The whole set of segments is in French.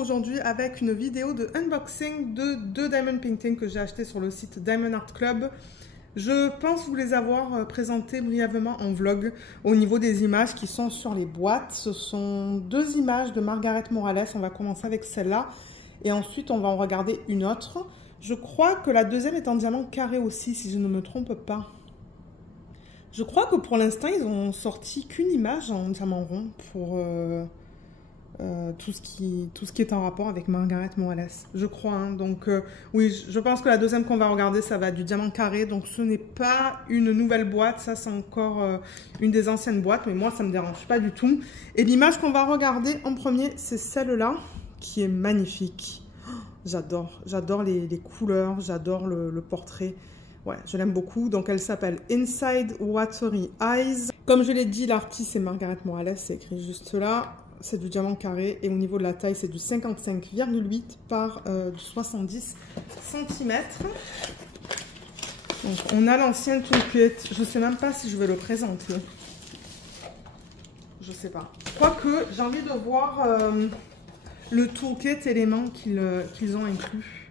aujourd'hui avec une vidéo de unboxing de deux diamond paintings que j'ai acheté sur le site Diamond Art Club. Je pense vous les avoir présentés brièvement en vlog au niveau des images qui sont sur les boîtes. Ce sont deux images de Margaret Morales. On va commencer avec celle-là et ensuite on va en regarder une autre. Je crois que la deuxième est en diamant carré aussi, si je ne me trompe pas. Je crois que pour l'instant, ils ont sorti qu'une image en diamant rond pour tout ce qui est en rapport avec Margaret Morales. Je crois. Hein. Donc, oui, je pense que la deuxième qu'on va regarder, ça va être du diamant carré. Donc, ce n'est pas une nouvelle boîte. Ça, c'est encore une des anciennes boîtes. Mais moi, ça ne me dérange pas du tout. Et l'image qu'on va regarder en premier, c'est celle-là, qui est magnifique. Oh, j'adore les couleurs. J'adore le portrait. Ouais, je l'aime beaucoup. Donc, elle s'appelle Inside Watery Eyes. Comme je l'ai dit, l'artiste, c'est Margaret Morales. C'est écrit juste là. C'est du diamant carré. Et au niveau de la taille, c'est du 55,8 par du 70 cm. Donc, on a l'ancien toolkit. Je ne sais même pas si je vais le présenter. Je ne sais pas. Quoique, j'ai envie de voir le toolkit élément qu'ils ont inclus.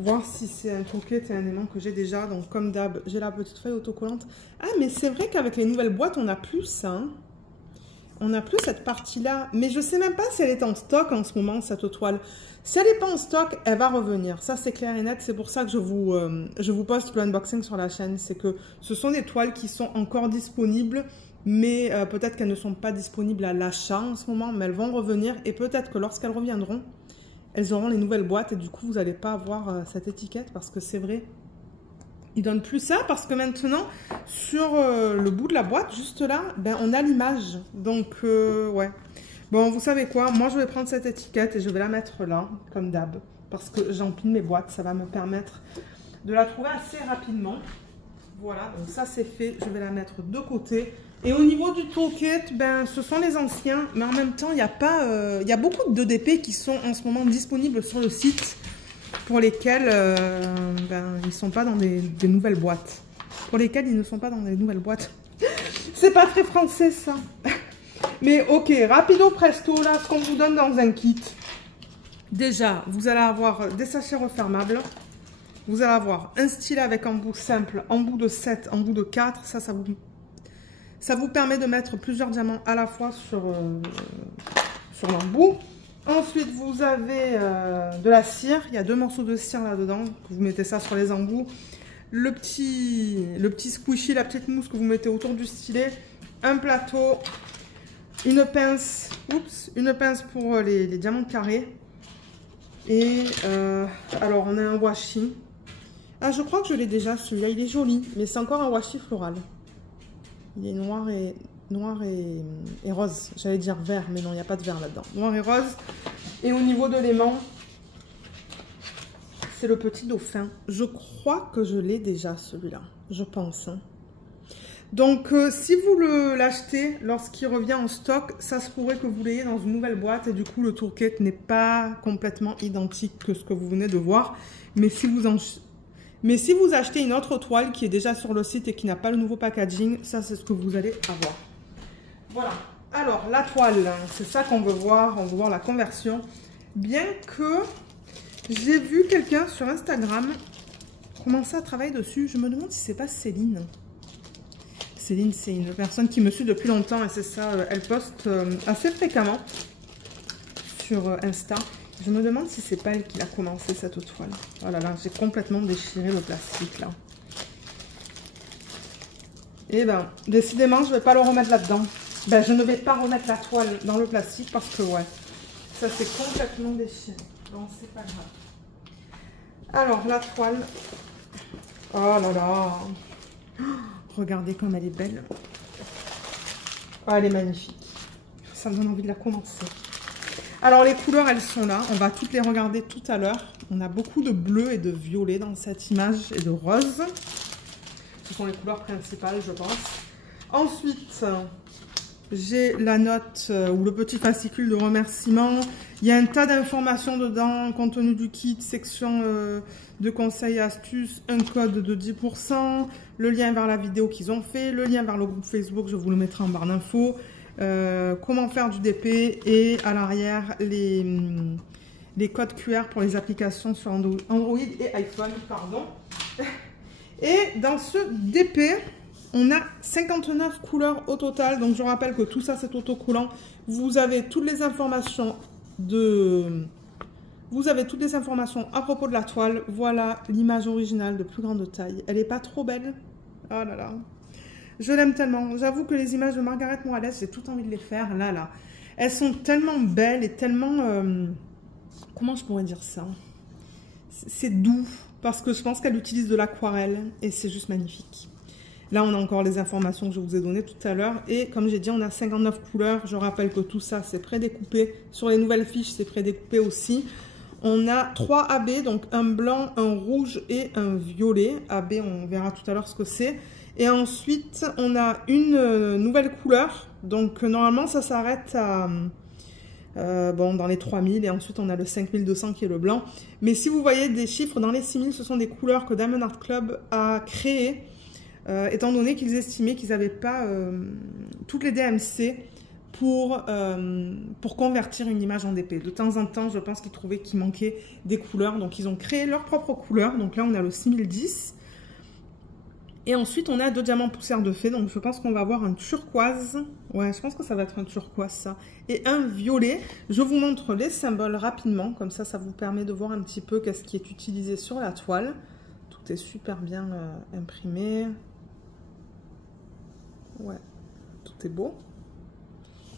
Voir si c'est un toolkit et un aimant que j'ai déjà. Donc, comme d'hab, j'ai la petite feuille autocollante. Ah, mais c'est vrai qu'avec les nouvelles boîtes, on n'a plus ça. Hein. On n'a plus cette partie-là. Mais je ne sais même pas si elle est en stock en ce moment, cette toile. Si elle n'est pas en stock, elle va revenir. Ça, c'est clair et net. C'est pour ça que je vous poste le unboxing sur la chaîne. C'est que ce sont des toiles qui sont encore disponibles. Mais peut-être qu'elles ne sont pas disponibles à l'achat en ce moment. Mais elles vont revenir. Et peut-être que lorsqu'elles reviendront, elles auront les nouvelles boîtes et du coup, vous n'allez pas avoir cette étiquette parce que c'est vrai. Ils ne donnent plus ça parce que maintenant, sur le bout de la boîte, juste là, ben, on a l'image. Donc, ouais. Bon, vous savez quoi? Moi, je vais prendre cette étiquette et je vais la mettre là, comme d'hab. Parce que j'empile mes boîtes. Ça va me permettre de la trouver assez rapidement. Voilà, donc ça, c'est fait. Je vais la mettre de côté. Et au niveau du toolkit, ben, ce sont les anciens, mais en même temps, il y a beaucoup de DP qui sont en ce moment disponibles sur le site pour lesquels ben, ils ne sont pas dans des nouvelles boîtes. Pour lesquels ils ne sont pas dans des nouvelles boîtes. C'est pas très français, ça. Mais ok, rapido presto, là, ce qu'on vous donne dans un kit. Déjà, vous allez avoir des sachets refermables. Vous allez avoir un stylet avec embout simple, embout de 7, embout de 4. Ça vous permet de mettre plusieurs diamants à la fois sur l'embout. Ensuite, vous avez de la cire. Il y a 2 morceaux de cire là-dedans. Vous mettez ça sur les embouts. Le petit squishy, la petite mousse que vous mettez autour du stylet. Un plateau. Une pince. Oups, une pince pour les diamants carrés. Et alors, on a un washi. Ah, je crois que je l'ai déjà, celui-là. Il est joli, mais c'est encore un washi floral. Il est noir et rose. J'allais dire vert, mais non, il n'y a pas de vert là-dedans. Noir et rose. Et au niveau de l'aimant, c'est le petit dauphin. Je crois que je l'ai déjà, celui-là. Je pense. Hein. Donc, si vous l'achetez lorsqu'il revient en stock, ça se pourrait que vous l'ayez dans une nouvelle boîte. Et du coup, le toolkit n'est pas complètement identique que ce que vous venez de voir. Mais si vous achetez une autre toile qui est déjà sur le site et qui n'a pas le nouveau packaging, ça c'est ce que vous allez avoir. Voilà. Alors la toile, c'est ça qu'on veut voir. On veut voir la conversion. Bien que j'ai vu quelqu'un sur Instagram commencer à travailler dessus. Je me demande si c'est pas Céline. Céline, c'est une personne qui me suit depuis longtemps et c'est ça. Elle poste assez fréquemment sur Insta. Je me demande si c'est pas elle qui a commencé cette toile. Oh là là, j'ai complètement déchiré le plastique là. Et ben, décidément, je vais pas le remettre là-dedans. Ben, je ne vais pas remettre la toile dans le plastique parce que ouais, ça s'est complètement déchiré. Donc c'est pas grave. Alors la toile. Oh là là. Oh, regardez comme elle est belle. Oh, elle est magnifique. Ça me donne envie de la commencer. Alors les couleurs, elles sont là. On va toutes les regarder tout à l'heure. On a beaucoup de bleu et de violet dans cette image et de rose. Ce sont les couleurs principales, je pense. Ensuite, j'ai la note ou le petit fascicule de remerciements. Il y a un tas d'informations dedans, contenu du kit, section de conseils et astuces, un code de 10%, le lien vers la vidéo qu'ils ont fait, le lien vers le groupe Facebook, je vous le mettrai en barre d'infos. Comment faire du DP et à l'arrière les codes QR pour les applications sur Android et iPhone, pardon. Et dans ce DP, on a 59 couleurs au total. Donc je rappelle que tout ça c'est autocollant. Vous avez toutes les informations à propos de la toile. Voilà l'image originale de plus grande taille. Elle n'est pas trop belle? Oh là là. Je l'aime tellement. J'avoue que les images de Margaret Morales, j'ai tout envie de les faire. Là. Elles sont tellement belles et tellement... comment je pourrais dire ça? C'est doux. Parce que je pense qu'elle utilise de l'aquarelle. Et c'est juste magnifique. Là, on a encore les informations que je vous ai données tout à l'heure. Et comme j'ai dit, on a 59 couleurs. Je rappelle que tout ça, c'est prédécoupé. Sur les nouvelles fiches, c'est prédécoupé aussi. On a 3 AB, donc un blanc, un rouge et un violet. AB, on verra tout à l'heure ce que c'est. Et ensuite, on a une nouvelle couleur. Donc, normalement, ça s'arrête à... dans les 3000. Et ensuite, on a le 5200 qui est le blanc. Mais si vous voyez des chiffres dans les 6000, ce sont des couleurs que Diamond Art Club a créées. Étant donné qu'ils estimaient qu'ils n'avaient pas toutes les DMC pour convertir une image en DP. De temps en temps, je pense qu'ils trouvaient qu'il manquait des couleurs. Donc, ils ont créé leurs propres couleurs. Donc là, on a le 6010. Et ensuite, on a 2 diamants poussière de fée. Donc, je pense qu'on va avoir un turquoise. Ouais, je pense que ça va être un turquoise, ça. Et un violet. Je vous montre les symboles rapidement. Comme ça, ça vous permet de voir un petit peu qu'est-ce qui est utilisé sur la toile. Tout est super bien imprimé. Ouais, tout est beau.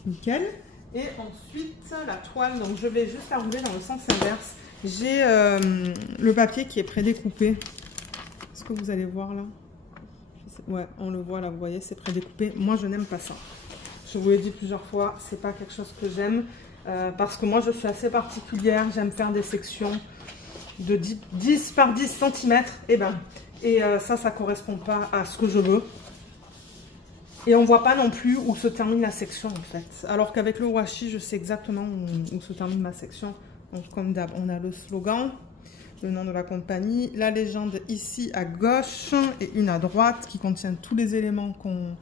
Nickel. Et ensuite, la toile. Donc, je vais juste la rouler dans le sens inverse. J'ai le papier qui est prédécoupé. Est-ce que vous allez voir là? Ouais, on le voit là, vous voyez, c'est prédécoupé. Moi, je n'aime pas ça. Je vous l'ai dit plusieurs fois, c'est pas quelque chose que j'aime. Parce que moi, je suis assez particulière. J'aime faire des sections de 10 par 10 cm. Et ça correspond pas à ce que je veux. Et on voit pas non plus où se termine la section, en fait. Alors qu'avec le washi, je sais exactement où se termine ma section. Donc, comme d'hab, on a le slogan, le nom de la compagnie, la légende ici à gauche et une à droite qui contient tous les éléments qu'on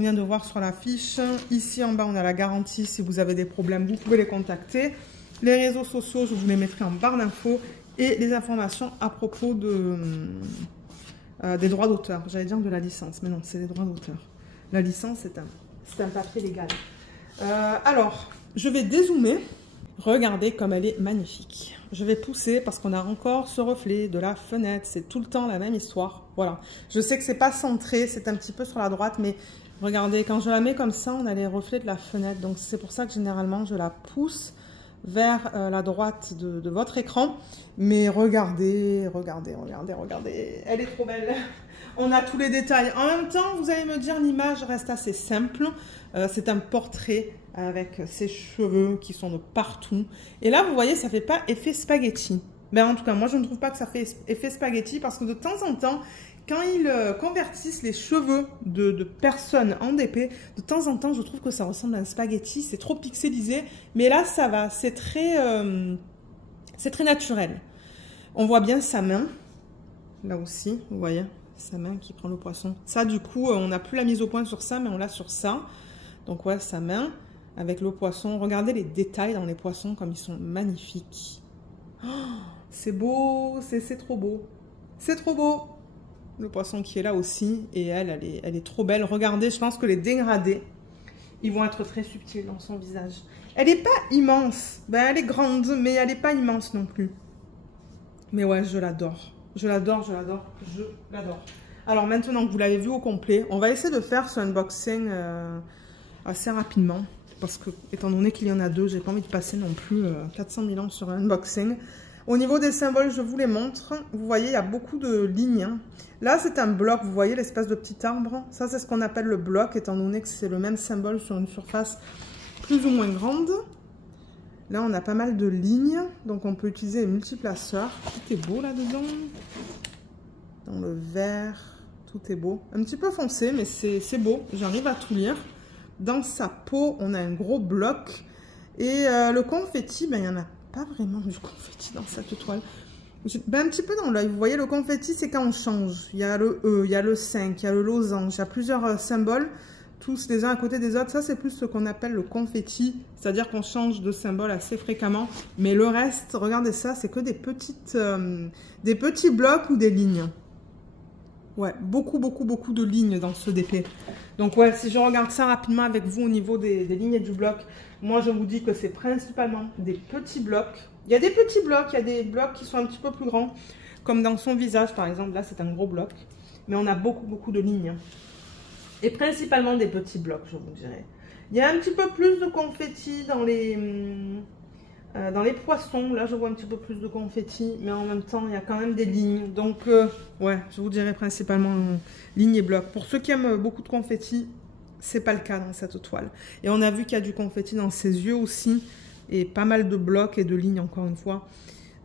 vient de voir sur la fiche. Ici en bas, on a la garantie. Si vous avez des problèmes, vous pouvez les contacter. Les réseaux sociaux, je vous les mettrai en barre d'infos. Et les informations à propos des droits d'auteur. J'allais dire de la licence, mais non, c'est les droits d'auteur. La licence, c'est un papier légal. Alors, je vais dézoomer. Regardez comme elle est magnifique. Je vais pousser parce qu'on a encore ce reflet de la fenêtre. C'est tout le temps la même histoire. Voilà. Je sais que c'est pas centré, c'est un petit peu sur la droite, mais regardez, quand je la mets comme ça, on a les reflets de la fenêtre. Donc c'est pour ça que généralement, je la pousse vers la droite de votre écran. Mais regardez. Elle est trop belle. On a tous les détails. En même temps, vous allez me dire, l'image reste assez simple. C'est un portrait avec ses cheveux qui sont de partout. Et là, vous voyez, ça fait pas effet spaghetti. En tout cas, moi, je ne trouve pas que ça fait effet spaghetti parce que de temps en temps, quand ils convertissent les cheveux de personnes en DP, de temps en temps, je trouve que ça ressemble à un spaghetti. C'est trop pixelisé. Mais là, ça va. C'est très naturel. On voit bien sa main. Là aussi, vous voyez, sa main qui prend le poisson. Ça, du coup, on n'a plus la mise au point sur ça, mais on l'a sur ça. Donc, ouais, sa main avec le poisson. Regardez les détails dans les poissons comme ils sont magnifiques. Oh, c'est beau, c'est trop beau. C'est trop beau. Le poisson qui est là aussi. Et elle est trop belle. Regardez, je pense que les dégradés, ils vont être très subtils dans son visage. Elle n'est pas immense. Elle est grande, mais elle n'est pas immense non plus. Mais ouais, je l'adore. Je l'adore. Alors maintenant que vous l'avez vu au complet, on va essayer de faire ce unboxing assez rapidement. Parce que, étant donné qu'il y en a 2, j'ai pas envie de passer non plus 400 000 ans sur un unboxing. Au niveau des symboles, je vous les montre. Vous voyez, il y a beaucoup de lignes. Là, c'est un bloc. Vous voyez l'espèce de petit arbre? Ça, c'est ce qu'on appelle le bloc, étant donné que c'est le même symbole sur une surface plus ou moins grande. Là, on a pas mal de lignes. Donc, on peut utiliser les multiplaceurs. Tout est beau là-dedans. Dans le vert, tout est beau. Un petit peu foncé, mais c'est beau. J'arrive à tout lire. Dans sa peau, on a un gros bloc. Et le confetti, il n'y en a pas vraiment du confetti dans cette toile. Un petit peu dans l'œil. Vous voyez, le confetti, c'est quand on change. Il y a le E, il y a le 5, il y a le losange. Il y a plusieurs symboles. tous les uns à côté des autres. Ça, c'est plus ce qu'on appelle le confetti, c'est-à-dire qu'on change de symbole assez fréquemment. Mais le reste, regardez ça, c'est que des petits blocs ou des lignes. Ouais, beaucoup de lignes dans ce DP. Donc ouais, si je regarde ça rapidement avec vous au niveau des lignes et du bloc, moi je vous dis que c'est principalement des petits blocs. Il y a des petits blocs, il y a des blocs qui sont un petit peu plus grands, comme dans son visage par exemple. Là, c'est un gros bloc. Mais on a beaucoup de lignes. Et principalement des petits blocs, je vous dirais. Il y a un petit peu plus de confetti dans les poissons. Là, je vois un petit peu plus de confetti, mais en même temps, il y a quand même des lignes. Donc, ouais, je vous dirais principalement lignes et blocs. Pour ceux qui aiment beaucoup de confetti, c'est pas le cas dans cette toile. Et on a vu qu'il y a du confetti dans ses yeux aussi, et pas mal de blocs et de lignes, encore une fois,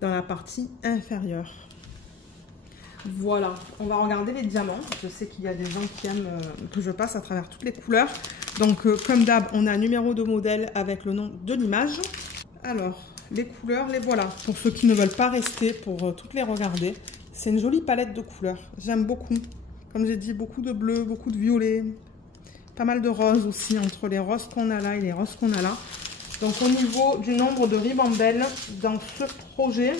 dans la partie inférieure. Voilà, on va regarder les diamants. Je sais qu'il y a des gens qui aiment que je passe à travers toutes les couleurs. Donc, comme d'hab, on a un numéro de modèle avec le nom de l'image. Alors, les couleurs, les voilà. Pour ceux qui ne veulent pas rester pour toutes les regarder, c'est une jolie palette de couleurs. J'aime beaucoup. Comme j'ai dit, beaucoup de bleu, beaucoup de violet. Pas mal de roses aussi, entre les roses qu'on a là et les roses qu'on a là. Donc, au niveau du nombre de ribambelles dans ce projet...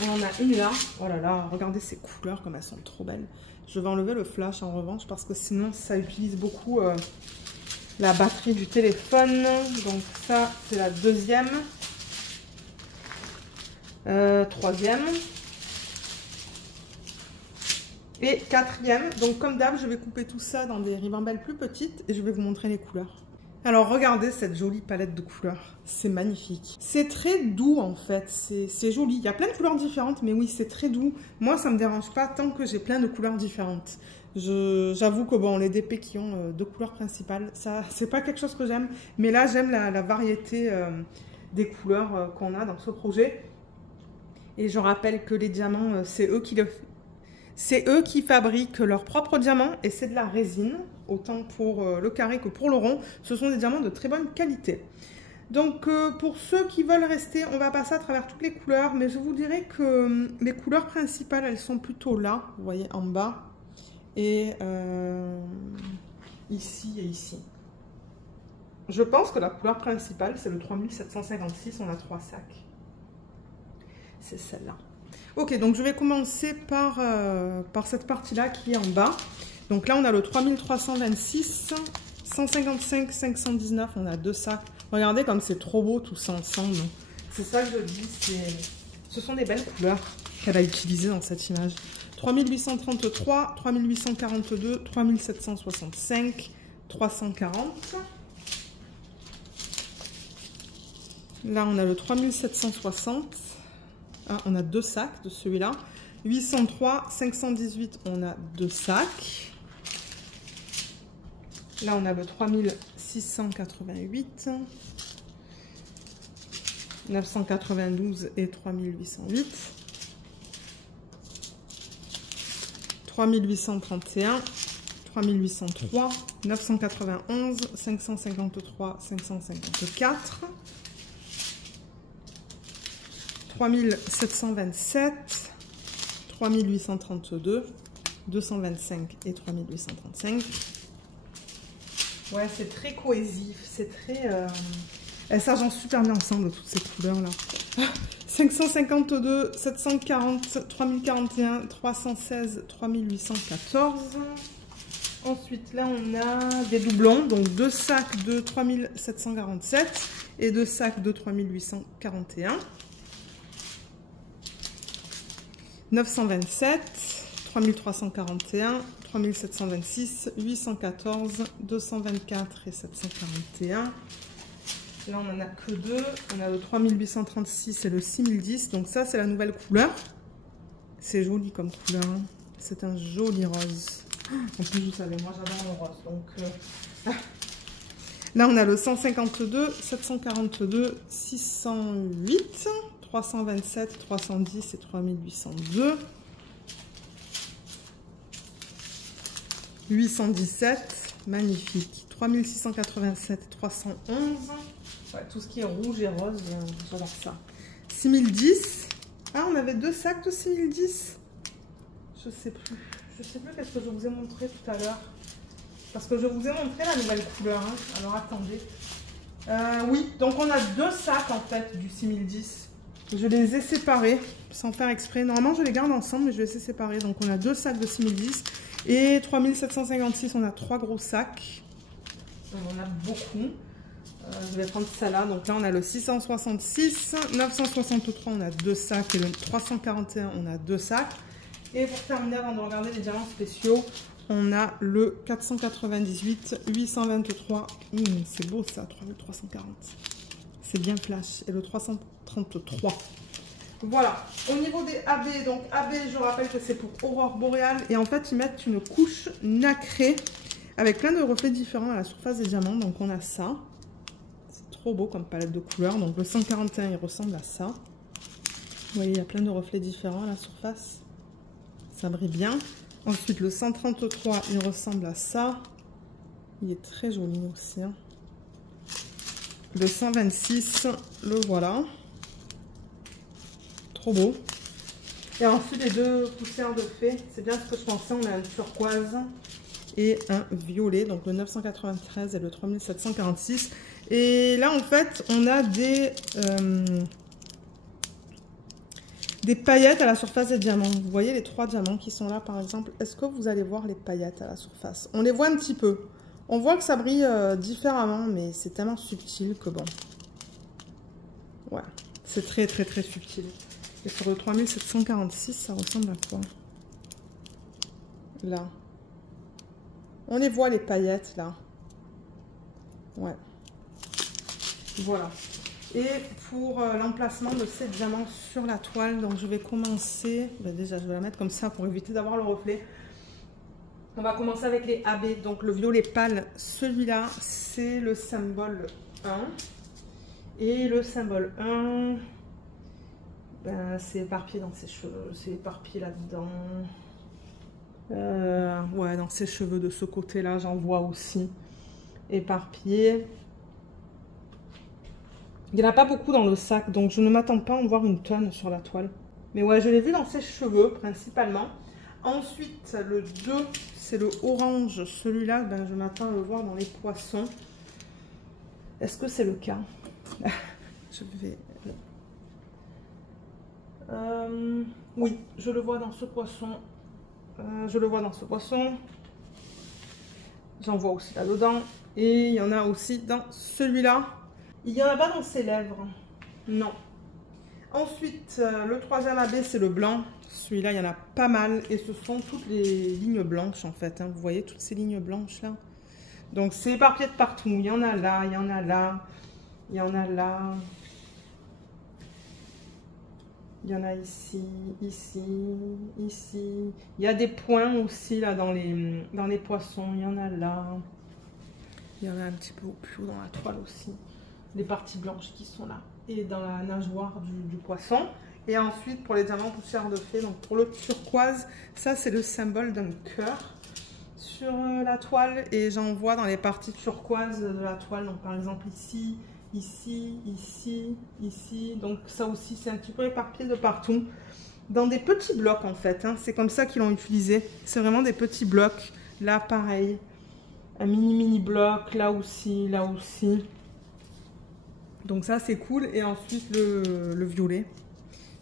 On en a une là. Oh là là, regardez ces couleurs comme elles sont trop belles. Je vais enlever le flash en revanche parce que sinon ça utilise beaucoup la batterie du téléphone. Donc ça, c'est la deuxième. Troisième. Et quatrième. Donc comme d'hab, je vais couper tout ça dans des ribambelles plus petites et je vais vous montrer les couleurs. Alors regardez cette jolie palette de couleurs, c'est magnifique. C'est très doux en fait, c'est joli. Il y a plein de couleurs différentes, mais oui, c'est très doux. Moi, ça me dérange pas tant que j'ai plein de couleurs différentes. J'avoue que bon, les DP qui ont deux couleurs principales, ça, c'est pas quelque chose que j'aime. Mais là, j'aime la variété des couleurs qu'on a dans ce projet. Et je rappelle que les diamants, c'est eux qui fabriquent leurs propres diamants et c'est de la résine. Autant pour le carré que pour le rond. Ce sont des diamants de très bonne qualité. Donc, pour ceux qui veulent rester, on va passer à travers toutes les couleurs. Mais je vous dirais que les couleurs principales, elles sont plutôt là. Vous voyez, en bas. Et ici et ici. Je pense que la couleur principale, c'est le 3756. On a 3 sacs. C'est celle-là. Ok, donc je vais commencer par cette partie-là qui est en bas. Donc là, on a le 3326, 155, 519, on a 2 sacs. Regardez comme c'est trop beau tout ça ensemble. C'est ça que je dis, ce sont des belles couleurs qu'elle a utilisées dans cette image. 3833, 3842, 3765, 340. Là, on a le 3760. Ah, on a 2 sacs de celui-là. 803, 518, on a 2 sacs. Là, on a le 3688, 992 et 3808. 3831, 3803, 991, 553, 554. 3727, 3832, 225 et 3835. Ouais, c'est très cohésif, c'est très... Elles s'agencent super bien ensemble, toutes ces couleurs-là. 552, 740, 3041, 316, 3814. Ensuite, là, on a des doublons, donc 2 sacs de 3747 et 2 sacs de 3841. 927, 3341, 3726, 814, 224 et 741. Là, on n'en a que 2. On a le 3836 et le 6010. Donc ça, c'est la nouvelle couleur. C'est joli comme couleur. Hein. C'est un joli rose. En plus, vous savez, moi, j'adore le rose. Donc, là, on a le 152, 742, 608, 327, 310 et 3802. 817, magnifique. 3687, 311. Ouais, tout ce qui est rouge et rose, j'adore ça. 6010. Ah, on avait 2 sacs de 6010. Je sais plus. Je sais plus qu'est-ce que je vous ai montré tout à l'heure. Parce que je vous ai montré la nouvelle couleur. Hein. Alors attendez. Oui, donc on a 2 sacs en fait du 6010. Je les ai séparés sans faire exprès. Normalement je les garde ensemble mais je les ai séparés. Donc on a 2 sacs de 6010 et 3756, on a 3 gros sacs. On en a beaucoup. Je vais prendre ça là. Donc là on a le 666, 963 on a 2 sacs et le 341 on a 2 sacs. Et pour terminer avant de regarder les diamants spéciaux, on a le 498, 823, c'est beau ça, 3340. C'est bien flash. Et le 333. Voilà. Au niveau des AB, donc AB, je rappelle que c'est pour Aurore Boréale. Et en fait, ils mettent une couche nacrée avec plein de reflets différents à la surface des diamants. Donc on a ça. C'est trop beau comme palette de couleurs. Donc le 141, il ressemble à ça. Vous voyez, il y a plein de reflets différents à la surface. Ça brille bien. Ensuite, le 133, il ressemble à ça. Il est très joli aussi. Hein. Le 126, le voilà. Trop beau. Et ensuite, les 2 poussières de fée. C'est bien ce que je pensais. On a un turquoise et un violet. Donc, le 993 et le 3746. Et là, en fait, on a des paillettes à la surface des diamants. Vous voyez les 3 diamants qui sont là par exemple. Est-ce que vous allez voir les paillettes à la surface? On les voit un petit peu. On voit que ça brille différemment, mais c'est tellement subtil que bon. Ouais, c'est très très très subtil. Et sur le 3746, ça ressemble à quoi? Là. On les voit les paillettes là. Ouais. Voilà. Et pour l'emplacement de ces diamants sur la toile, donc je vais commencer, ben déjà je vais la mettre comme ça pour éviter d'avoir le reflet. On va commencer avec les AB, donc le violet pâle, celui-là c'est le symbole 1. Et le symbole 1, ben, c'est éparpillé dans ses cheveux, c'est éparpillé là-dedans. Ouais, dans ses cheveux de ce côté-là, j'en vois aussi éparpillé. Il n'y en a pas beaucoup dans le sac, donc je ne m'attends pas à en voir une tonne sur la toile. Mais ouais, je l'ai vu dans ses cheveux, principalement. Ensuite, le 2, c'est le orange. Celui-là, ben, je m'attends à le voir dans les poissons. Est-ce que c'est le cas? Je vais... oui, je le vois dans ce poisson. Je le vois dans ce poisson. J'en vois aussi là-dedans. Et il y en a aussi dans celui-là. Il n'y en a pas dans ses lèvres. Non. Ensuite, le 3e AB, c'est le blanc. Celui-là, il y en a pas mal. Et ce sont toutes les lignes blanches, en fait. Hein. Vous voyez toutes ces lignes blanches, là. Donc, c'est éparpillé de partout. Il y en a là, il y en a là. Il y en a là. Il y en a ici, ici, ici. Il y a des points aussi, là, dans les poissons. Il y en a là. Il y en a un petit peu plus haut dans la toile aussi. Les parties blanches qui sont là et dans la nageoire du poisson. Et ensuite pour les diamants poussière de fée, donc pour le turquoise, ça c'est le symbole d'un cœur sur la toile et j'en vois dans les parties turquoises de la toile, donc par exemple ici, ici, ici, ici, donc ça aussi c'est un petit peu éparpillé de partout dans des petits blocs en fait, hein. C'est comme ça qu'ils l'ont utilisé, c'est vraiment des petits blocs. Là pareil, un mini bloc, là aussi, là aussi. Donc ça c'est cool. Et ensuite le violet.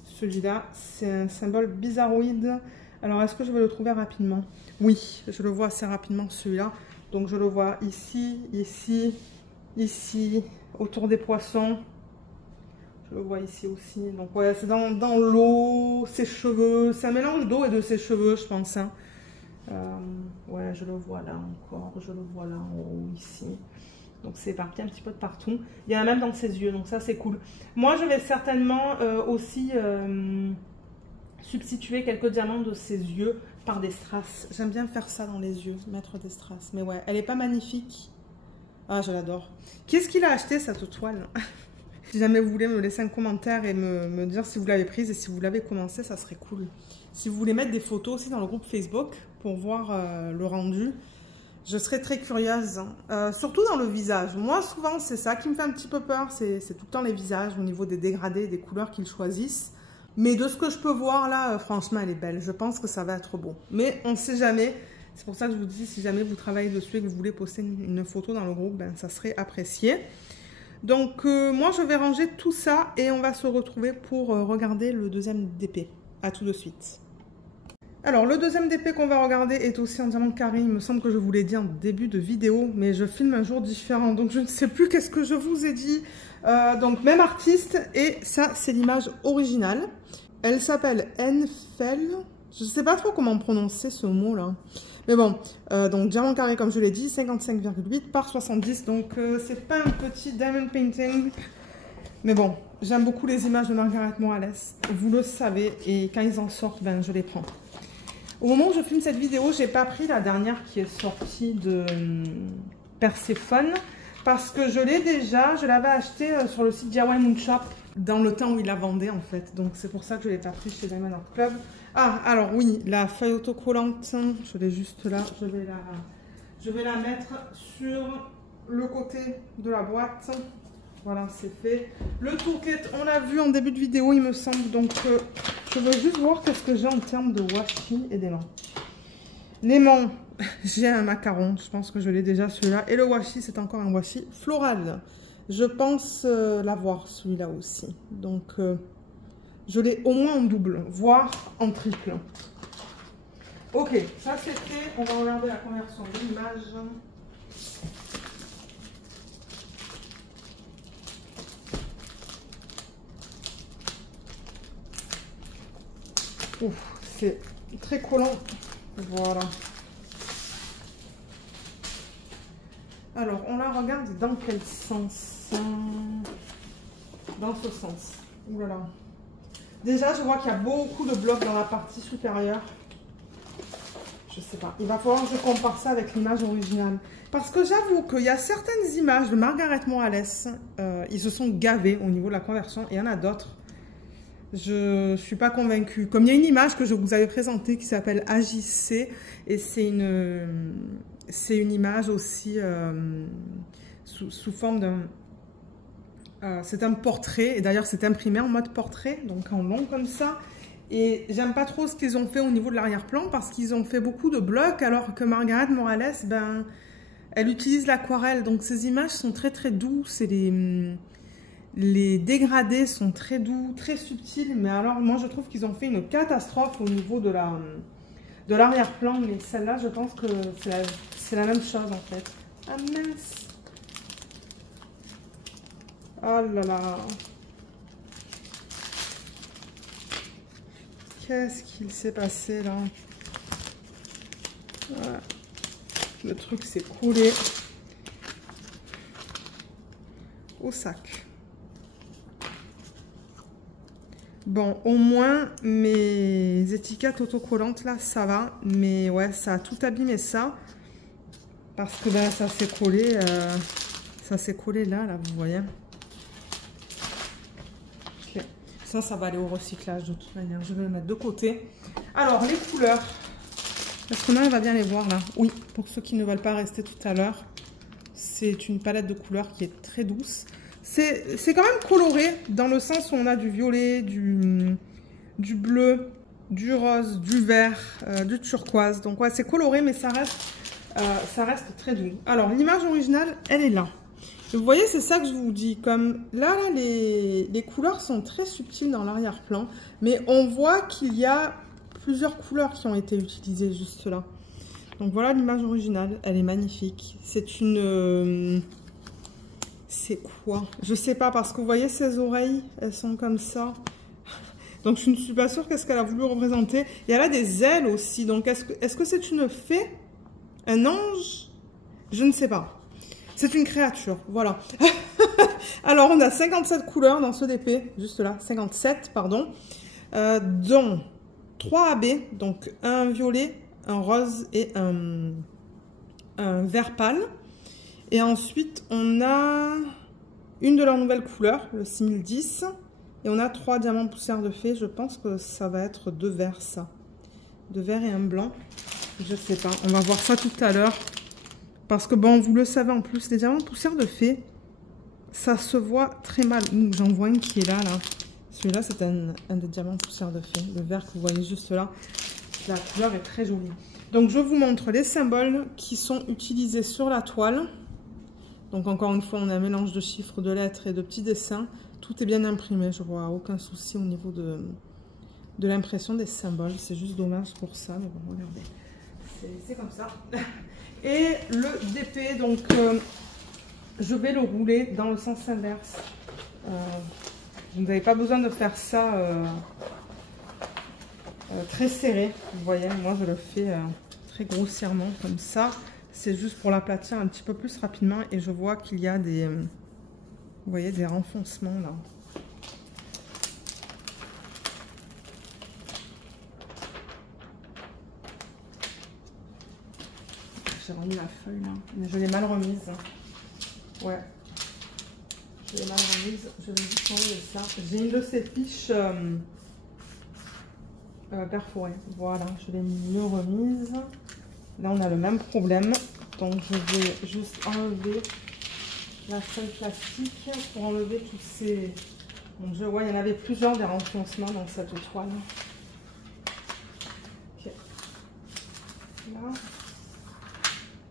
Celui-là c'est un symbole bizarroïde. Alors est-ce que je vais le trouver rapidement? Oui, je le vois assez rapidement celui-là. Donc je le vois ici, ici, ici, autour des poissons. Je le vois ici aussi. Donc ouais, c'est dans l'eau, ses cheveux. C'est un mélange d'eau et de ses cheveux, je pense. Hein. Ouais, je le vois là encore. Je le vois là en haut, ici. Donc c'est éparpillé un petit peu de partout. Il y en a même dans ses yeux, donc ça c'est cool. Moi je vais certainement aussi substituer quelques diamants de ses yeux par des strass. J'aime bien faire ça dans les yeux, mettre des strass. Mais ouais, elle est pas magnifique. Ah, je l'adore. Qu'est-ce qu'il a acheté cette toile? Si jamais vous voulez me laisser un commentaire et me dire si vous l'avez prise et si vous l'avez commencé, ça serait cool. Si vous voulez mettre des photos aussi dans le groupe Facebook pour voir le rendu, je serais très curieuse, hein. Surtout dans le visage. Moi, souvent, c'est ça qui me fait un petit peu peur. C'est tout le temps les visages au niveau des dégradés, des couleurs qu'ils choisissent. Mais de ce que je peux voir là, franchement, elle est belle. Je pense que ça va être beau. Mais on ne sait jamais. C'est pour ça que je vous dis, si jamais vous travaillez dessus et que vous voulez poster une photo dans le groupe, ben, ça serait apprécié. Donc, moi, je vais ranger tout ça et on va se retrouver pour regarder le deuxième DP. À tout de suite. Alors, le deuxième DP qu'on va regarder est aussi en diamant carré. Il me semble que je vous l'ai dit en début de vidéo, mais je filme un jour différent. Donc, je ne sais plus qu'est-ce que je vous ai dit. Donc, même artiste. Et ça, c'est l'image originale. Elle s'appelle Enfel. Je ne sais pas trop comment prononcer ce mot-là. Mais bon, donc diamant carré, comme je l'ai dit, 55,8 par 70. Donc, c'est pas un petit diamond painting. Mais bon, j'aime beaucoup les images de Margaret Morales. Vous le savez. Et quand ils en sortent, ben, je les prends. Au moment où je filme cette vidéo, j'ai pas pris la dernière qui est sortie de Perséphone parce que je l'ai déjà, je l'avais acheté sur le site DIY Moon Shop dans le temps où il la vendait en fait. Donc c'est pour ça que je l'ai pas pris chez Diamond Art Club. Ah, alors oui, la feuille autocollante, je l'ai juste là, je vais la mettre sur le côté de la boîte. Voilà, c'est fait. Le toolkit, on l'a vu en début de vidéo, il me semble. Donc, je veux juste voir qu'est-ce que j'ai en termes de washi et d'aimant. L'aimant, j'ai un macaron. Je pense que je l'ai déjà, celui-là. Et le washi, c'est encore un washi floral. Je pense l'avoir, celui-là aussi. Donc, je l'ai au moins en double, voire en triple. Ok, ça c'est fait. On va regarder la conversion de l'image. C'est très collant. Voilà. Alors, on la regarde dans quel sens? Dans ce sens. Ouh là là. Déjà, je vois qu'il y a beaucoup de blocs dans la partie supérieure. Je sais pas. Il va falloir que je compare ça avec l'image originale. Parce que j'avoue qu'il y a certaines images de Margaret Morales, ils se sont gavés au niveau de la conversion. Et il y en a d'autres. Je ne suis pas convaincue. Comme il y a une image que je vous avais présentée qui s'appelle Agissez, et c'est une image aussi sous forme d'un... c'est un portrait, et d'ailleurs c'est imprimé en mode portrait, donc en long comme ça. Et j'aime pas trop ce qu'ils ont fait au niveau de l'arrière-plan, parce qu'ils ont fait beaucoup de blocs, alors que Margaret Morales, ben, elle utilise l'aquarelle. Donc ces images sont très très douces, et les dégradés sont très doux, très subtils, mais alors moi je trouve qu'ils ont fait une catastrophe au niveau de l'arrière-plan, mais celle-là je pense que c'est la même chose en fait. Ah mince! Oh là là! Qu'est-ce qu'il s'est passé là? Voilà. Le truc s'est coulé au sac. Bon, au moins, mes étiquettes autocollantes, là, ça va. Mais ouais, ça a tout abîmé ça. Parce que ben, ça s'est collé. Ça s'est collé là, vous voyez. Okay. Ça va aller au recyclage de toute manière. Je vais le mettre de côté. Alors, les couleurs. Est-ce qu'on arrive à bien les voir là? Oui, pour ceux qui ne veulent pas rester tout à l'heure. C'est une palette de couleurs qui est très douce. C'est quand même coloré dans le sens où on a du violet, du bleu, du rose, du vert, du turquoise. Donc ouais, c'est coloré, mais ça reste très doux. Alors l'image originale, elle est là. Et vous voyez, c'est ça que je vous dis. Comme là les couleurs sont très subtiles dans l'arrière-plan, mais on voit qu'il y a plusieurs couleurs qui ont été utilisées juste là. Donc voilà l'image originale, elle est magnifique. C'est une... c'est quoi? Je sais pas, parce que vous voyez ses oreilles, elles sont comme ça. Donc je ne suis pas sûre qu'est-ce qu'elle a voulu représenter. Et elle a des ailes aussi, donc est-ce que c'est une fée? Un ange? Je ne sais pas. C'est une créature, voilà. Alors on a 57 couleurs dans ce DP, juste là, 57, pardon. Dont 3 AB, donc un violet, un rose et un vert pâle. Et ensuite, on a une de leurs nouvelles couleurs, le 6010. Et on a 3 diamants poussière de fée. Je pense que ça va être 2 verts, ça. 2 verts et un blanc. Je sais pas. On va voir ça tout à l'heure. Parce que, bon, vous le savez en plus, les diamants poussière de fée, ça se voit très mal. J'en vois une qui est là, là. Celui-là, c'est un des diamants poussière de fée. Le vert que vous voyez juste là. La couleur est très jolie. Donc je vous montre les symboles qui sont utilisés sur la toile. Donc encore une fois, on a un mélange de chiffres, de lettres et de petits dessins. Tout est bien imprimé, je vois aucun souci au niveau de l'impression des symboles. C'est juste dommage pour ça, mais bon, regardez. C'est comme ça. Et le DP, donc je vais le rouler dans le sens inverse. Vous n'avez pas besoin de faire ça très serré. Vous voyez, moi je le fais très grossièrement comme ça. C'est juste pour l'aplatir un petit peu plus rapidement. Et je vois qu'il y a des, vous voyez, des renfoncements là. J'ai remis la feuille là, mais je l'ai mal remise. Ouais, je l'ai mal remise. Je vais juste enlever ça. J'ai une de ces fiches perforées. Voilà, je l'ai mieux remise. Là, on a le même problème. Donc, je vais juste enlever la feuille plastique pour enlever tous ces... Donc, je vois, il y en avait plusieurs des renfoncements dans cette toile. Ok. Là.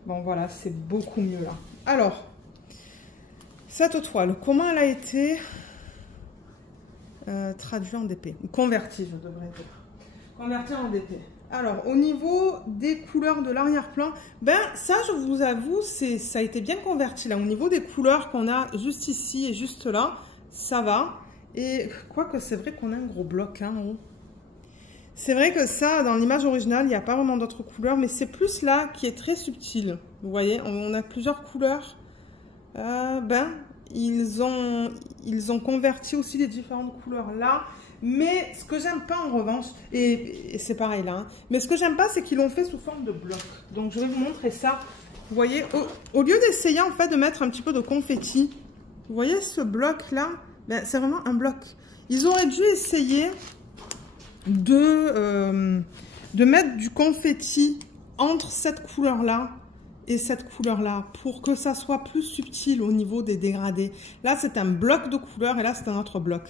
Bon, voilà, c'est beaucoup mieux là. Alors, cette toile, comment elle a été traduite en DP? Ou convertie, je devrais dire. Convertie en DP. Alors, au niveau des couleurs de l'arrière-plan, ben ça, je vous avoue, ça a été bien converti là. Au niveau des couleurs qu'on a juste ici et juste là, ça va. Et quoique, c'est vrai qu'on a un gros bloc hein, en haut. C'est vrai que ça, dans l'image originale, il n'y a pas vraiment d'autres couleurs, mais c'est plus là qui est très subtil. Vous voyez, on a plusieurs couleurs. Ben, ils ont converti aussi les différentes couleurs là. Mais ce que j'aime pas en revanche, et c'est pareil là, hein, mais ce que j'aime pas, c'est qu'ils l'ont fait sous forme de bloc. Donc je vais vous montrer ça. Vous voyez, au lieu d'essayer en fait de mettre un petit peu de confetti, vous voyez ce bloc là, ben, c'est vraiment un bloc. Ils auraient dû essayer de mettre du confetti entre cette couleur là et cette couleur là pour que ça soit plus subtil au niveau des dégradés. Là c'est un bloc de couleur et là c'est un autre bloc.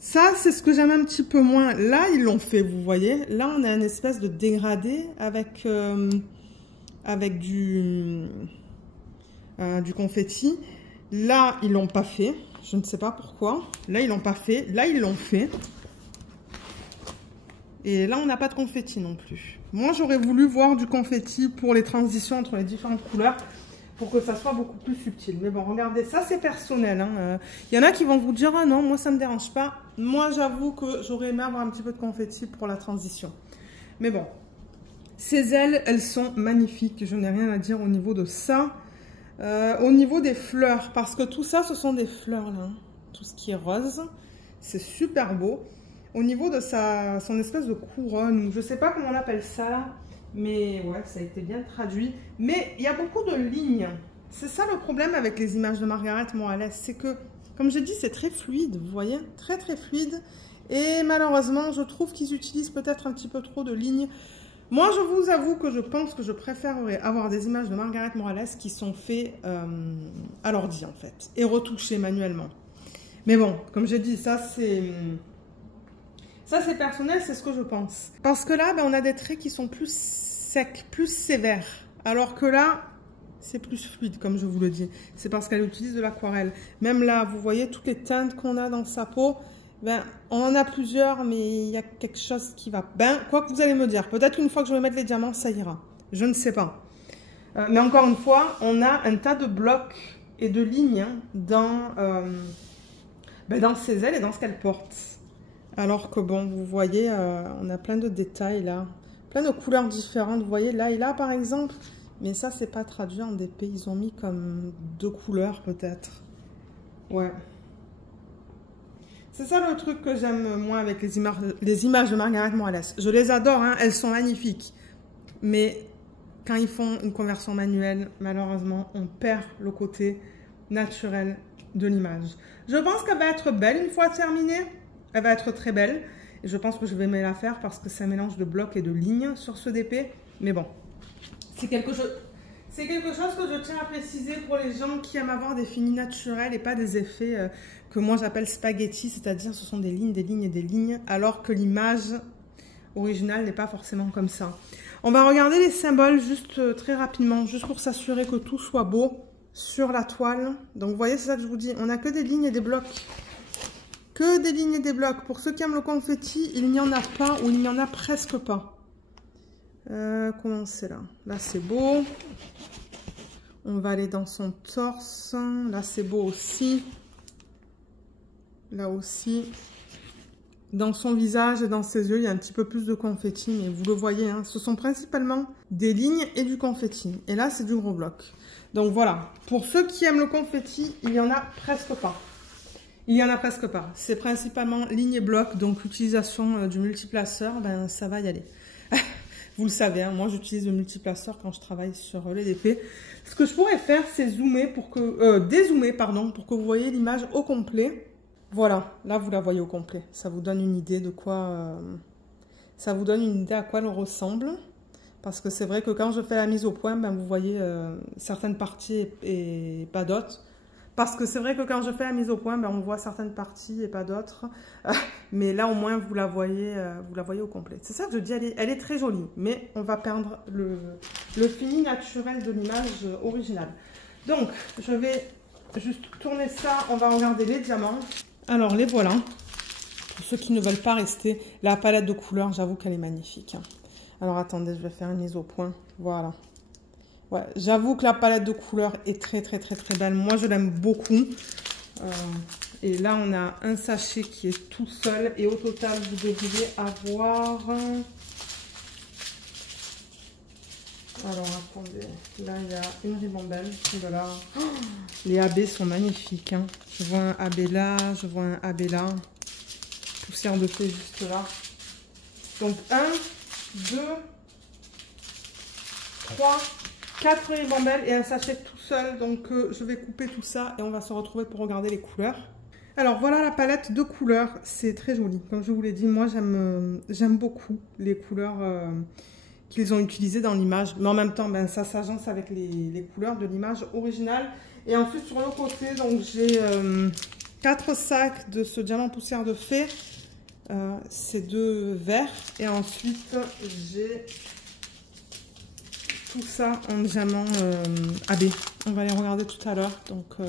Ça c'est ce que j'aime un petit peu moins. Là ils l'ont fait, vous voyez, là on a une espèce de dégradé avec du confetti. Là ils l'ont pas fait, je ne sais pas pourquoi. Là ils l'ont pas fait, là ils l'ont fait. Et là, on n'a pas de confetti non plus. Moi, j'aurais voulu voir du confetti pour les transitions entre les différentes couleurs pour que ça soit beaucoup plus subtil. Mais bon, regardez, ça, c'est personnel. Hein. Y en a qui vont vous dire « Ah non, moi, ça ne me dérange pas. » Moi, j'avoue que j'aurais aimé avoir un petit peu de confetti pour la transition. Mais bon, ces ailes, elles sont magnifiques. Je n'ai rien à dire au niveau de ça. Au niveau des fleurs, parce que tout ça, ce sont des fleurs, là. Tout ce qui est rose, c'est super beau. Au niveau de son espèce de couronne, je ne sais pas comment on appelle ça là, mais ouais, ça a été bien traduit. Mais il y a beaucoup de lignes. C'est ça le problème avec les images de Margaret Morales, c'est que, comme j'ai dit, c'est très fluide, vous voyez, très très fluide. Et malheureusement, je trouve qu'ils utilisent peut-être un petit peu trop de lignes. Moi, je vous avoue que je pense que je préférerais avoir des images de Margaret Morales qui sont faites à l'ordi en fait, et retouchées manuellement. Mais bon, comme j'ai dit, ça c'est personnel, c'est ce que je pense. Parce que là, ben, on a des traits qui sont plus secs, plus sévères. Alors que là, c'est plus fluide, comme je vous le dis. C'est parce qu'elle utilise de l'aquarelle. Même là, vous voyez toutes les teintes qu'on a dans sa peau. Ben, on en a plusieurs, mais il y a quelque chose qui va... Ben, quoi que vous allez me dire, peut-être une fois que je vais mettre les diamants, ça ira. Je ne sais pas. Mais encore une fois, on a un tas de blocs et de lignes dans ses ailes et dans ce qu'elle porte. Alors que bon, vous voyez, on a plein de détails là, plein de couleurs différentes. Vous voyez là et là par exemple, mais ça c'est pas traduit en DP, ils ont mis comme 2 couleurs peut-être. Ouais. C'est ça le truc que j'aime moins avec les images de Margaret Morales. Je les adore, hein, elles sont magnifiques. Mais quand ils font une conversion manuelle, malheureusement, on perd le côté naturel de l'image. Je pense qu'elle va être belle une fois terminée. Elle va être très belle. Et je pense que je vais aimer la faire parce que c'est un mélange de blocs et de lignes sur ce DP. Mais bon, c'est quelque chose que je tiens à préciser pour les gens qui aiment avoir des finis naturels et pas des effets que moi j'appelle spaghetti, c'est-à-dire ce sont des lignes et des lignes, alors que l'image original n'est pas forcément comme ça. On va regarder les symboles juste très rapidement, juste pour s'assurer que tout soit beau sur la toile. Donc vous voyez, c'est ça que je vous dis, on n'a que des lignes et des blocs. Que des lignes et des blocs. Pour ceux qui aiment le confetti, il n'y en a pas ou il n'y en a presque pas. Comment c'est là? Là c'est beau. On va aller dans son torse. Là c'est beau aussi. Là aussi. Dans son visage et dans ses yeux, il y a un petit peu plus de confetti, mais vous le voyez, hein, ce sont principalement des lignes et du confetti. Et là, c'est du gros bloc. Donc voilà, pour ceux qui aiment le confetti, il n'y en a presque pas. Il n'y en a presque pas. C'est principalement lignes et blocs, donc l'utilisation du multiplaceur, ben, ça va y aller. Vous le savez, hein, moi j'utilise le multiplaceur quand je travaille sur l'EDP. Ce que je pourrais faire, c'est zoomer pour que, dézoomer, pardon, pour que vous voyez l'image au complet. Voilà, là vous la voyez au complet. Ça vous donne une idée de quoi... ça vous donne une idée à quoi elle ressemble. Parce que c'est vrai que quand je fais la mise au point, ben, vous voyez certaines parties et pas d'autres. Parce que c'est vrai que quand je fais la mise au point, ben, on voit certaines parties et pas d'autres. Mais là, au moins, vous la voyez au complet. C'est ça que je dis, elle est très jolie. Mais on va perdre le fini naturel de l'image originale. Donc, je vais juste tourner ça. On va regarder les diamants. Alors, les voilà. Pour ceux qui ne veulent pas rester, la palette de couleurs, j'avoue qu'elle est magnifique. Alors, attendez, je vais faire une mise au point. Voilà. Ouais, j'avoue que la palette de couleurs est très belle. Moi, je l'aime beaucoup. Et là, on a un sachet qui est tout seul. Et au total, vous devriez avoir... Alors, attendez. Là, il y a une ribambelle. Voilà. Oh, les AB sont magnifiques. Hein. Je vois un AB là, je vois un AB là. Poussière de fée juste là. Donc, 1, 2, 3... 4 ribambelles et un sachet tout seul. Donc je vais couper tout ça et on va se retrouver pour regarder les couleurs. Alors voilà la palette de couleurs, c'est très joli. Comme je vous l'ai dit, moi j'aime beaucoup les couleurs qu'ils ont utilisées dans l'image. Mais en même temps, ben, ça s'agence avec les couleurs de l'image originale. Et ensuite sur le côté, donc j'ai 4 sacs de ce diamant poussière de fée. C'est 2 verts. Et ensuite j'ai... tout ça en diamant AB. On va les regarder tout à l'heure. Donc, ouais.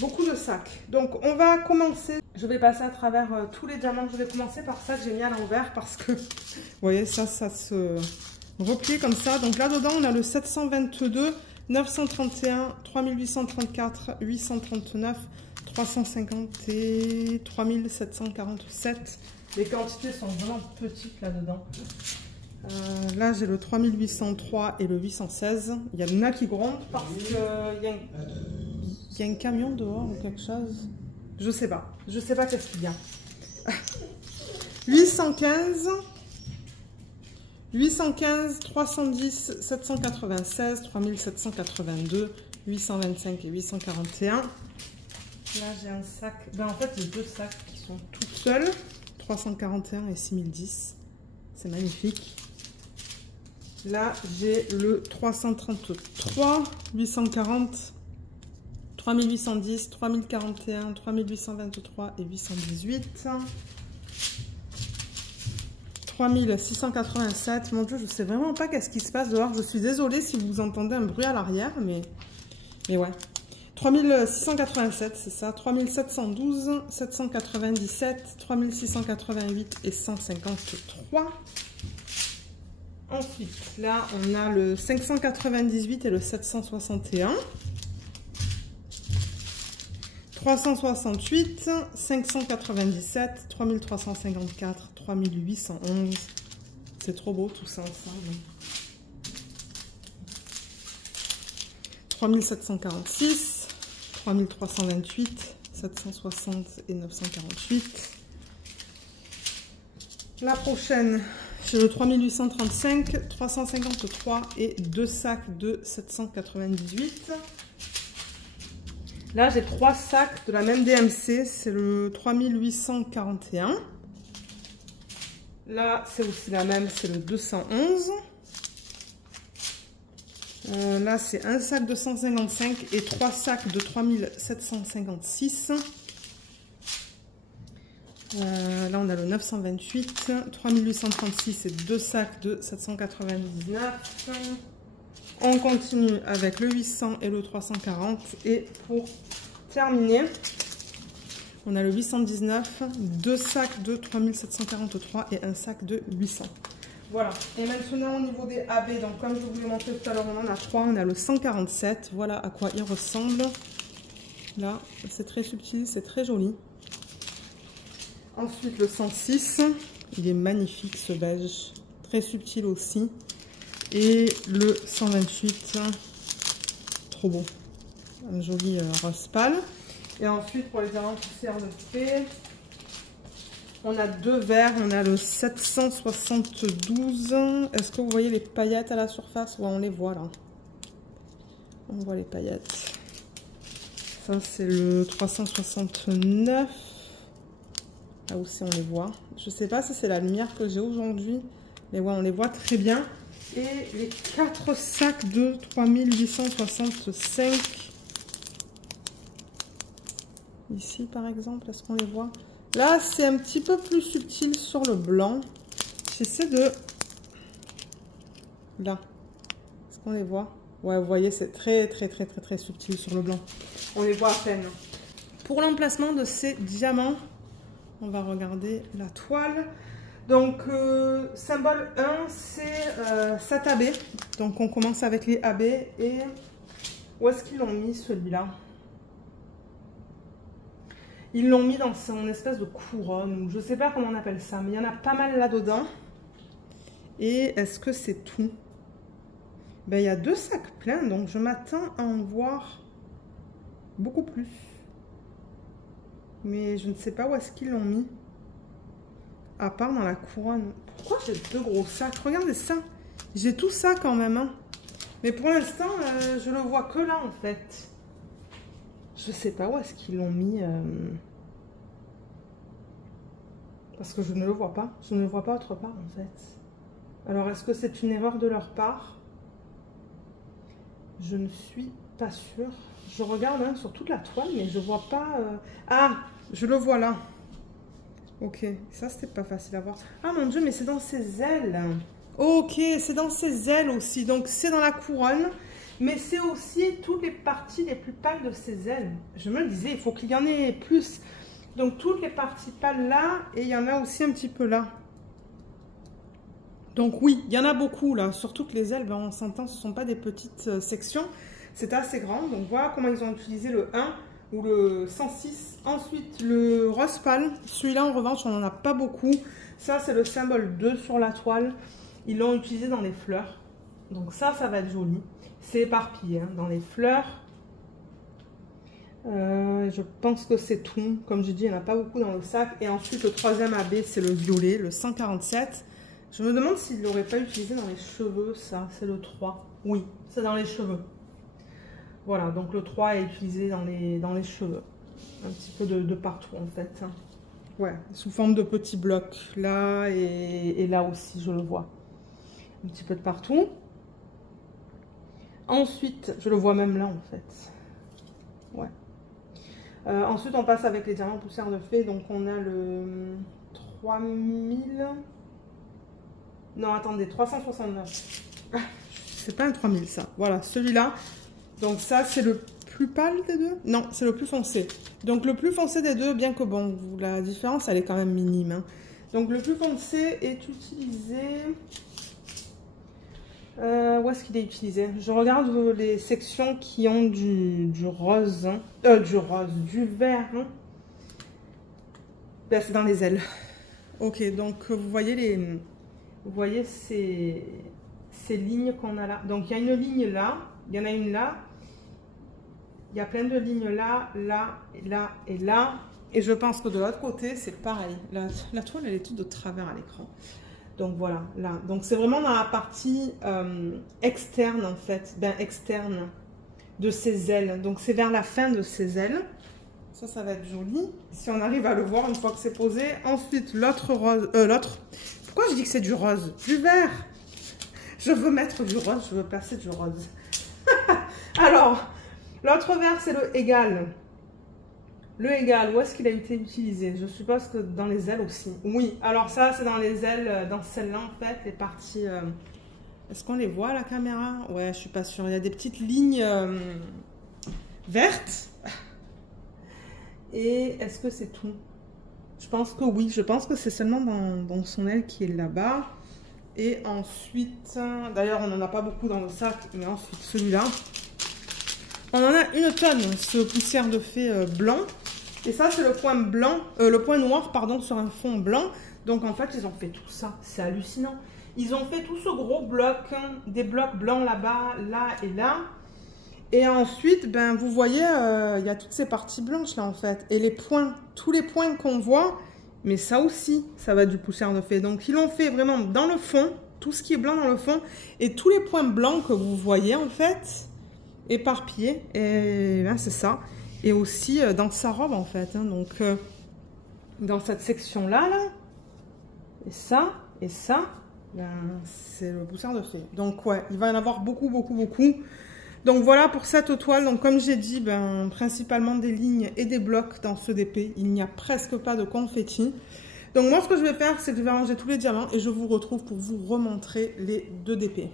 Beaucoup de sacs. Donc, on va commencer. Je vais passer à travers tous les diamants. Je vais commencer par ça que j'ai mis à l'envers parce que, vous voyez, ça se replie comme ça. Donc, là-dedans, on a le 722, 931, 3834, 839, 350 et 3747. Les quantités sont vraiment petites là-dedans. Là, j'ai le 3803 et le 816. Il y a Luna qui gronde parce qu'il y a un camion dehors ou quelque chose. Je sais pas. Je sais pas qu'est-ce qu'il y a. 815, 310, 796, 3782, 825 et 841. Là, j'ai un sac. Ben, en fait, j'ai 2 sacs qui sont tout seuls. 341 et 6010. C'est magnifique. Là, j'ai le 333, 840, 3810, 3041, 3823 et 818. 3687. Mon Dieu, je sais vraiment pas qu'est-ce qui se passe dehors. Je suis désolée si vous entendez un bruit à l'arrière, mais ouais. 3687, c'est ça. 3712, 797, 3688 et 153. Ensuite, là, on a le 598 et le 761. 368, 597, 3354, 3811. C'est trop beau tout ça ensemble. 3746, 3328, 760 et 948. La prochaine, j'ai le 3835, 353 et 2 sacs de 798. Là, j'ai 3 sacs de la même DMC, c'est le 3841. Là, c'est aussi la même, c'est le 211. Là, c'est un sac de 155 et 3 sacs de 3756. Là, on a le 928, 3836 et 2 sacs de 799. On continue avec le 800 et le 340. Et pour terminer, on a le 819, 2 sacs de 3743 et un sac de 800. Voilà. Et maintenant, au niveau des AB, donc comme je vous l'ai montré tout à l'heure, on en a 3. On a le 147. Voilà à quoi il ressemble. Là, c'est très subtil, c'est très joli. Ensuite, le 106, il est magnifique ce beige, très subtil aussi. Et le 128, trop beau, un joli rose pâle. Et ensuite, pour les diamants poussière de fée, on a 2 verres, on a le 772. Est-ce que vous voyez les paillettes à la surface? Ouais, on les voit là. On voit les paillettes. Ça, c'est le 369. Là aussi on les voit. Je sais pas si c'est la lumière que j'ai aujourd'hui, mais ouais, on les voit très bien. Et les 4 sacs de 3865. Ici par exemple, est-ce qu'on les voit? Là c'est un petit peu plus subtil sur le blanc. J'essaie de... Là. Est-ce qu'on les voit? Ouais, vous voyez, c'est très subtil sur le blanc. On les voit à peine. Pour l'emplacement de ces diamants, on va regarder la toile. Donc, symbole 1, c'est 7 AB. Donc, on commence avec les AB. Et où est-ce qu'ils l'ont mis, celui-là? Ils l'ont mis dans son espèce de couronne, ou je ne sais pas comment on appelle ça, mais il y en a pas mal là-dedans. Et est-ce que c'est tout? Ben, il y a 2 sacs pleins, donc je m'attends à en voir beaucoup plus. Mais je ne sais pas où est-ce qu'ils l'ont mis. À part dans la couronne. Pourquoi j'ai 2 gros sacs? Regardez ça. J'ai tout ça quand même. Hein. Mais pour l'instant, je le vois que là en fait. Je sais pas où est-ce qu'ils l'ont mis. Parce que je ne le vois pas. Je ne le vois pas autre part en fait. Alors est-ce que c'est une erreur de leur part? Je ne suis pas sûre. Je regarde hein, sur toute la toile, mais je vois pas... Ah, je le vois là. Ok, ça c'était pas facile à voir. Ah mon dieu, mais c'est dans ses ailes. Ok, c'est dans ses ailes aussi. Donc c'est dans la couronne, mais c'est aussi toutes les parties les plus pâles de ses ailes. Je me le disais, il faut qu'il y en ait plus. Donc toutes les parties pâles là, et il y en a aussi un petit peu là. Donc oui, il y en a beaucoup là. Sur toutes les ailes, ben, on s'entend, ce ne sont pas des petites sections. C'est assez grand. Donc voilà comment ils ont utilisé le 1 ou le 106. Ensuite, le rose pâle. Celui-là, en revanche, on n'en a pas beaucoup. Ça, c'est le symbole 2 sur la toile. Ils l'ont utilisé dans les fleurs. Donc ça, ça va être joli. C'est éparpillé hein, dans les fleurs. Je pense que c'est tout. Comme j'ai dit, il n'y en a pas beaucoup dans le sac. Et ensuite, le troisième AB, c'est le violet, le 147. Je me demande s'il ne l'aurait pas utilisé dans les cheveux, ça. C'est le 3. Oui, c'est dans les cheveux. Voilà, donc le 3 est utilisé dans les cheveux. Un petit peu de partout, en fait. Ouais, sous forme de petits blocs. Là et là aussi, je le vois. Un petit peu de partout. Ensuite, je le vois même là, en fait. Ouais. Ensuite, on passe avec les diamants poussière de fée. Donc, on a le 3000... Non, attendez, 369. C'est pas un 3000, ça. Voilà, celui-là. Donc, ça, c'est le plus pâle des deux? Non, c'est le plus foncé. Donc, le plus foncé des deux, bien que, bon, la différence, elle est quand même minime. Hein. Donc, le plus foncé est utilisé... où est-ce qu'il est utilisé? Je regarde les sections qui ont du rose. Hein. Du vert. Hein. Ben, c'est dans les ailes. Ok, donc, vous voyez ces lignes qu'on a là. Donc, il y a une ligne là. Il y en a une là. Il y a plein de lignes là, là, et là, et là. Et je pense que de l'autre côté, c'est pareil. La toile, elle est toute de travers à l'écran. Donc, voilà, là. Donc, c'est vraiment dans la partie externe, en fait. Ben, externe de ses ailes. Donc, c'est vers la fin de ses ailes. Ça va être joli. Si on arrive à le voir une fois que c'est posé. Ensuite, l'autre rose... Pourquoi je dis que c'est du rose? Du vert. Je veux mettre du rose, je veux placer du rose. Alors, l'autre vert, c'est le égal. Le égal, où est-ce qu'il a été utilisé? Je suppose que dans les ailes aussi. Oui, alors ça, c'est dans les ailes, dans celle-là, en fait, les parties... Est-ce qu'on les voit à la caméra? Ouais, je suis pas sûre. Il y a des petites lignes vertes. Et est-ce que c'est tout? Je pense que oui. Je pense que c'est seulement dans son aile qui est là-bas. Et ensuite... D'ailleurs, on n'en a pas beaucoup dans le sac. Mais ensuite, celui-là. On en a une tonne, ce poussière de fée blanc. Et ça, c'est le point blanc, le point noir, pardon, sur un fond blanc. Donc, en fait, ils ont fait tout ça. C'est hallucinant. Ils ont fait tout ce gros bloc, des blocs blancs là-bas, là et là. Et ensuite, ben, vous voyez, il y a toutes ces parties blanches là, en fait. Et les points, tous les points qu'on voit, mais ça aussi, ça va être du poussière de fée. Donc, ils l'ont fait vraiment dans le fond, tout ce qui est blanc dans le fond. Et tous les points blancs que vous voyez, en fait, éparpillés. Et ben, c'est ça. Et aussi dans sa robe en fait, hein, donc dans cette section là, et ça, ben, c'est le poussière de fée. Donc ouais, il va y en avoir beaucoup. Donc voilà pour cette toile. Donc comme j'ai dit, ben, principalement des lignes et des blocs dans ce DP. Il n'y a presque pas de confetti. Donc moi ce que je vais faire, c'est que je vais ranger tous les diamants et je vous retrouve pour vous remontrer les 2 DP.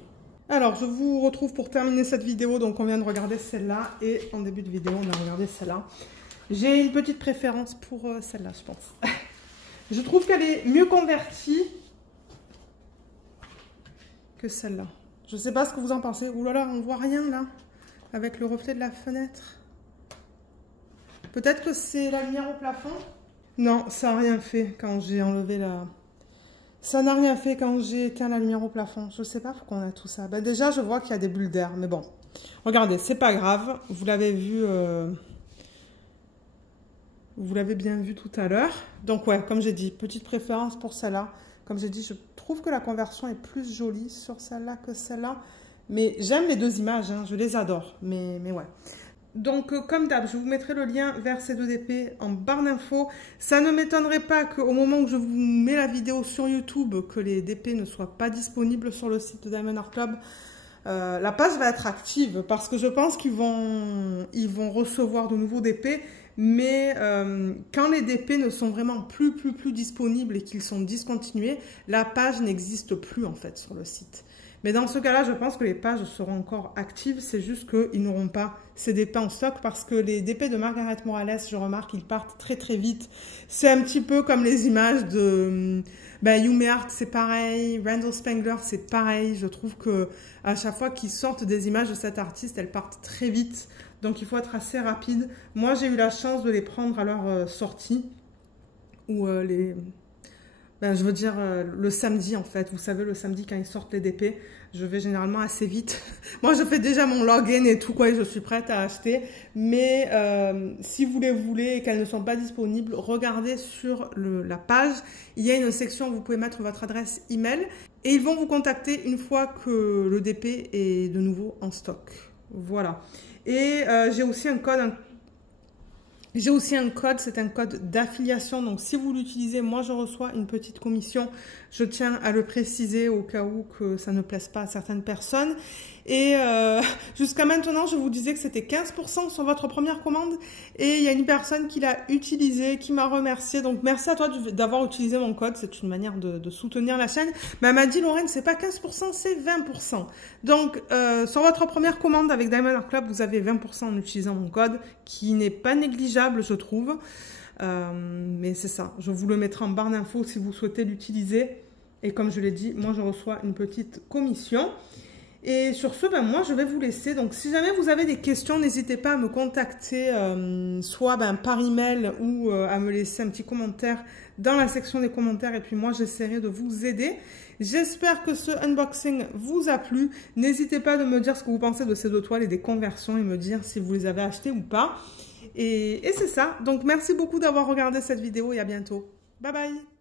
Alors, je vous retrouve pour terminer cette vidéo. Donc, on vient de regarder celle-là. Et en début de vidéo, on a regardé celle-là. J'ai une petite préférence pour celle-là, je pense. Je trouve qu'elle est mieux convertie que celle-là. Je ne sais pas ce que vous en pensez. Ouh là là, on ne voit rien, là, avec le reflet de la fenêtre. Peut-être que c'est la lumière au plafond? Non, ça n'a rien fait quand j'ai enlevé la... Ça n'a rien fait quand j'ai éteint la lumière au plafond. Je ne sais pas pourquoi on a tout ça. Ben déjà, je vois qu'il y a des bulles d'air. Mais bon, regardez, c'est pas grave. Vous l'avez vu... Vous l'avez bien vu tout à l'heure. Donc ouais, comme j'ai dit, petite préférence pour celle-là. Comme j'ai dit, je trouve que la conversion est plus jolie sur celle-là que celle-là. Mais j'aime les 2 images, hein, je les adore. Mais ouais. Donc, comme d'hab, je vous mettrai le lien vers ces 2 DP en barre d'infos. Ça ne m'étonnerait pas qu'au moment où je vous mets la vidéo sur YouTube, que les DP ne soient pas disponibles sur le site de Diamond Art Club. La page va être active parce que je pense qu'ils vont recevoir de nouveaux DP. Mais quand les DP ne sont vraiment plus disponibles et qu'ils sont discontinués, la page n'existe plus en fait sur le site. Mais dans ce cas-là, je pense que les pages seront encore actives. C'est juste qu'ils n'auront pas ces DP en stock parce que les DP de Margaret Morales, je remarque, ils partent très vite. C'est un petit peu comme les images de Yume Art, c'est pareil. Randall Spangler, c'est pareil. Je trouve que à chaque fois qu'ils sortent des images de cet artiste, elles partent très vite. Donc, il faut être assez rapide. Moi, j'ai eu la chance de les prendre à leur sortie. Ou je veux dire, le samedi, en fait. Vous savez, le samedi, quand ils sortent les DP, je vais généralement assez vite. Moi, je fais déjà mon login et tout, quoi, et je suis prête à acheter. Mais si vous les voulez et qu'elles ne sont pas disponibles, regardez sur la page. Il y a une section où vous pouvez mettre votre adresse email. Et ils vont vous contacter une fois que le DP est de nouveau en stock. Voilà. Et j'ai aussi un code, c'est un code d'affiliation. Donc, si vous l'utilisez, moi, je reçois une petite commission. Je tiens à le préciser au cas où que ça ne plaise pas à certaines personnes. Et jusqu'à maintenant, je vous disais que c'était 15% sur votre première commande. Et il y a une personne qui l'a utilisé, qui m'a remercié. Donc, merci à toi d'avoir utilisé mon code. C'est une manière de soutenir la chaîne. Mais elle m'a dit, Lorraine, c'est pas 15%, c'est 20%. Donc, sur votre première commande avec Diamond Art Club, vous avez 20% en utilisant mon code, qui n'est pas négligeable, je trouve. Mais c'est ça. Je vous le mettrai en barre d'infos si vous souhaitez l'utiliser. Et comme je l'ai dit, moi, je reçois une petite commission. Et sur ce, moi, je vais vous laisser. Donc, si jamais vous avez des questions, n'hésitez pas à me contacter, soit par email ou à me laisser un petit commentaire dans la section des commentaires. Et puis, moi, j'essaierai de vous aider. J'espère que ce unboxing vous a plu. N'hésitez pas de me dire ce que vous pensez de ces 2 toiles et des conversions et me dire si vous les avez achetées ou pas. Et c'est ça. Donc, merci beaucoup d'avoir regardé cette vidéo et à bientôt. Bye bye!